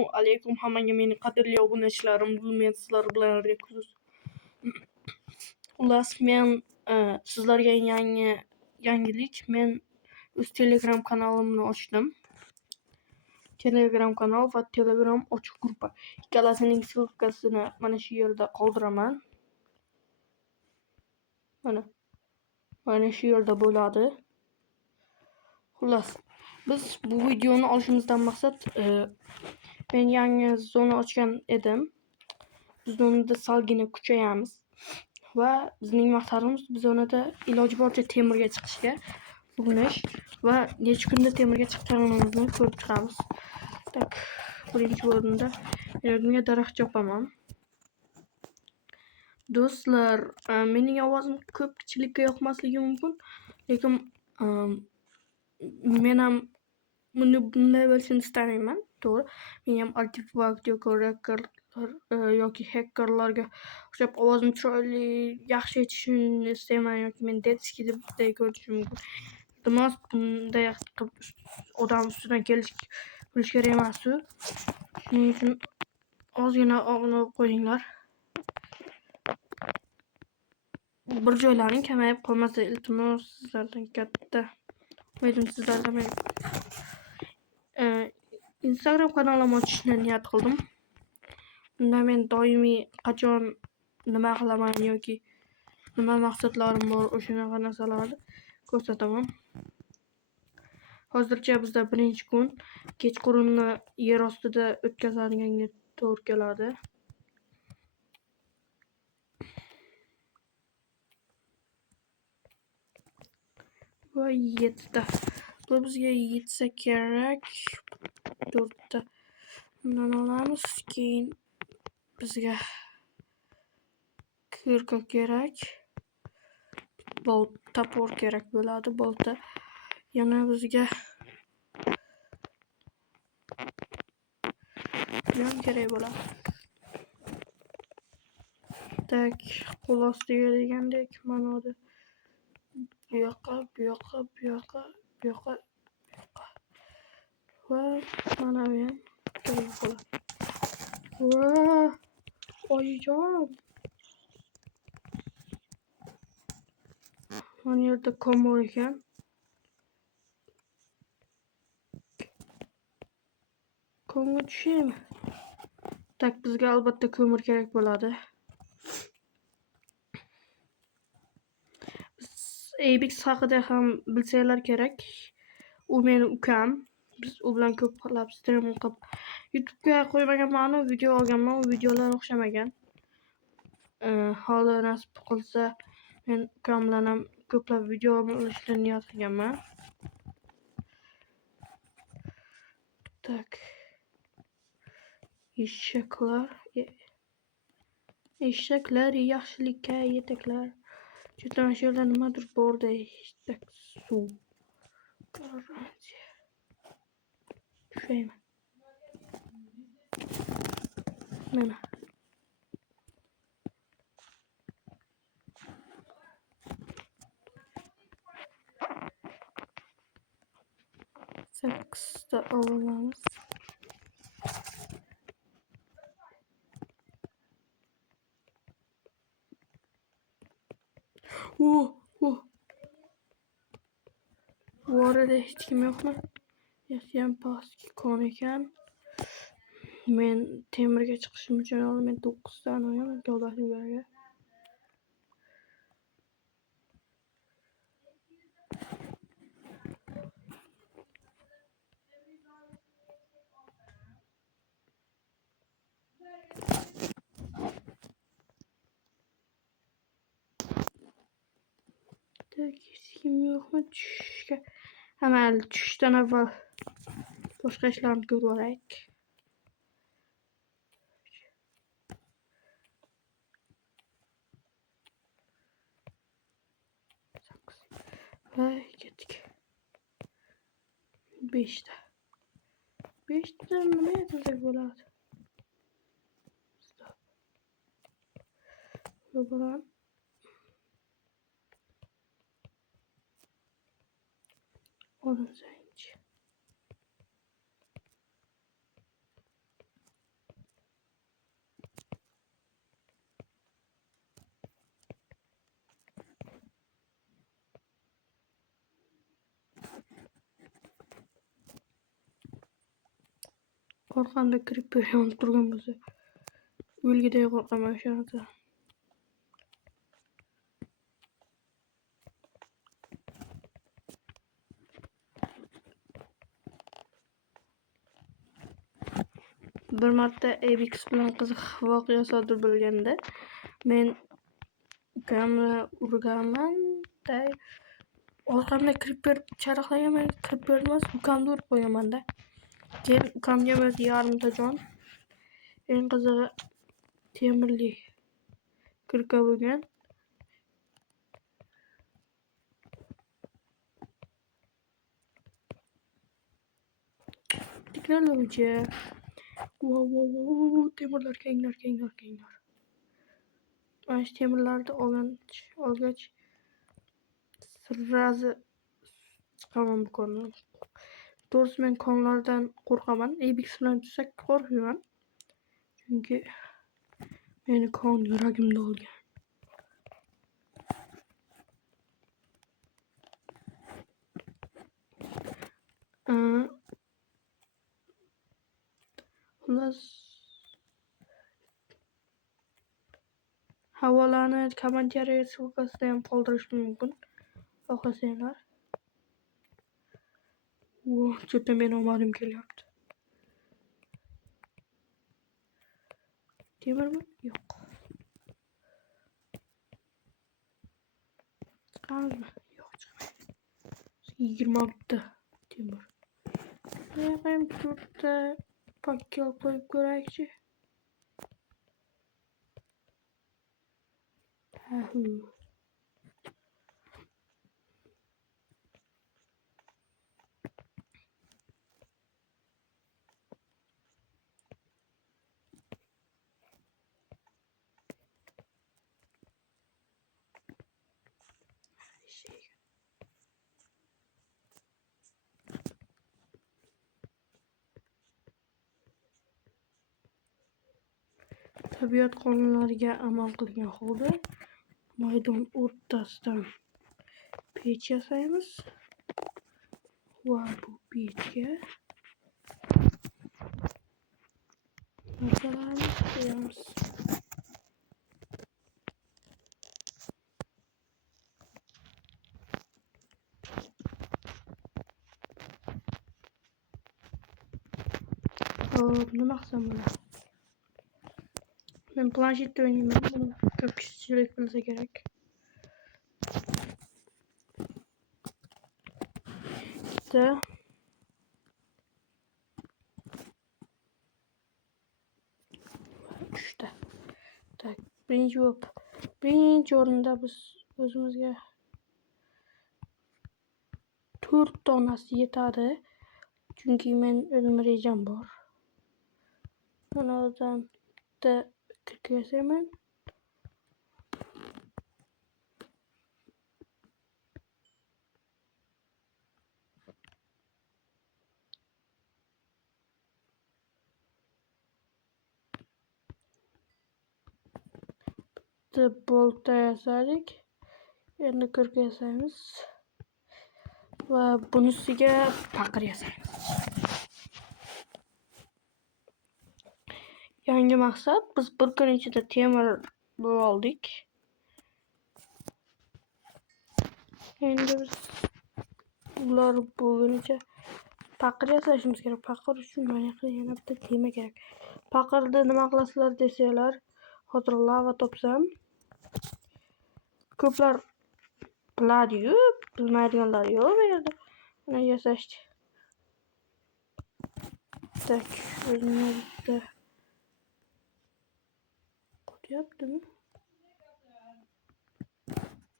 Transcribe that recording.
Alaykum hammaga meni qadrli obunachilarim, bugun men sizlar bilan xullas men sizlarga yangilik. Men o'z Telegram kanalimni ochdim. Telegram kanal va Telegram ochiq gruppa. Ikkalasining ссылкасini mana shu yerda qoldiraman. Mana shu yerda bo'ladi. Xullas, biz bu videoni olishimizdan maqsad ben yangi zona ochgan edim. Biz zonada salgina kuchayamiz va bizning maqsadimiz bu zonada iloji boricha temirga chiqishga urinish va necha kunda temirga chiqqanimizni ko'rib chiqamiz. Tak, birinchi o'rinda yuragimga daraxt chopaman. Do'stlar, mening ovozim ko'pchilikka yoqmasligi mumkin, lekin men ham bunday bo'lishini istamayman. To'g'ri, men ham artefakt yoki hackerlarga o'xshab ovozim chiroyli, yaxshi aytishini istayman yoki men detskiday ko'rinishi mumkin. Iltimos, bunday odam ustidan kulish kerak emas-ku. Shuning uchun ozgina obuna qo'yinglar. Bir joylaring kamayib qolmasa, iltimos sizlardan katta umidim sizlardan. Men Instagram kanalim ochishni niyat qildim. Bunda men doimiy qachon nima qilaman yoki nima maqsadlarim bor, o'shanaqa narsalarni ko'rsataman. Hozircha bizda birinchi kun kechqurunni yer ostida o'tkazadiganiga to'g'ri keladi. Va 7 bu bizga yetsa kerak. 4 bundan olamiz. Keyin bizga kirka kerak. Topor kerak bo'ladi. Bolta yana bizga ham kerak bo'ladi. Tak, qo'l ostiga degandek mana bu yoqqa va mana bu ham kerak bo'ladi. Va oyijon, mana yerda komor ekan. Ko'mir tushaymi? Tak, bizga albatta ko'mir kerak bo'ladi. Aybix haqida ham bilsanglar kerak. U meni ukam. Biz u bilan ko'plab stream qilib YouTube'ga qo'ymaganman, video olganman, u videolar o'xshamagan. Hali nasib qilsa men ukam bilan ham ko'plab video olishni niyat qilganman. Tak. Eshaklar yaxshilikka yetaklar. Mana shu yerda nimadir borday. Tak, suv. Garantiya. Tushayman. Mana. Saksda olamiz. Bu arada hech kim yo'qmi? Yaxshiyam pastki kon ekan. Men temirga chiqishim uchun men 9 dan olaman Gavdasiga. Hech kim yo'qmi tushishga? Amal tushishdan avval boshqa ishlarni ko'rib olaylik. Va ketdik. 5 ta. 5 ta nima yetsak bo'ladi? Stop. Bular olinsanchi. Orqamda creeper yonib turgan bo'lsa, o'lgiday qo'rqaman o'shanda. Bir marta Abix bilan qiziq voqea sodir bo'lganda, men ukamni urganman-da, orqamda creeper charaqlagan, creeper emas, ukamni urib qo'yganman-da. Keyin ukamga o'zi yarimta jon. Eng qizig'i temirli kirka bo'lgan. Texnologiya. Wow, temirlar kenglar. Mana shu temirlarni olgach sразу chiqaman bu kondan. To'g'risi men konlardan qo'rqaman. Abix bilan tutsak qo'rqmayman. Chunki meni kon yuragimda olgan. Xullas havolani kommentariy ссылкасida ham qoldirishim mumkin. Xohlasanglar. Chetdan meni omadim kelyapti. Temirmi? Yo'q. Chiqamizmi? Yo'q, chiqmaydi. 20 ta temir. Men 4 ta pakka qo'yib ko'raychi. Tabiat qonunlariga amal qilgan holda maydon o'rtasidan pech yasaymiz va bu pechga narsalarni qo'yamiz. Nima qilsam bo'ladi? Men planshetda o'ynayman. Buni ko'p kishilik bilsa kerak. Bitta uchta. Tak, birinchi o'rinda biz o'zimizga 4 donasi yetadi. Chunki men o'zim rejam bor. Bundan bitta kirka yasayman. Bitta bolta yasadik. Endi kirka yasaymiz. Va bunisiga paqir yasaymiz. Yangi maqsad, biz bir kun ichida temir oldik. Endi biz ular bo'lguncha paqir yasashimiz kerak. Paqir uchun mana yana bitta tema kerak. Paqirni nima qilasizlar desanglar, hozir lava topsam, ko'plar biladi-yu, bilmaydiganlar yo'q bu yerda. Mana yasashdi. Tak, o'zimga bitta qo'yaptimi?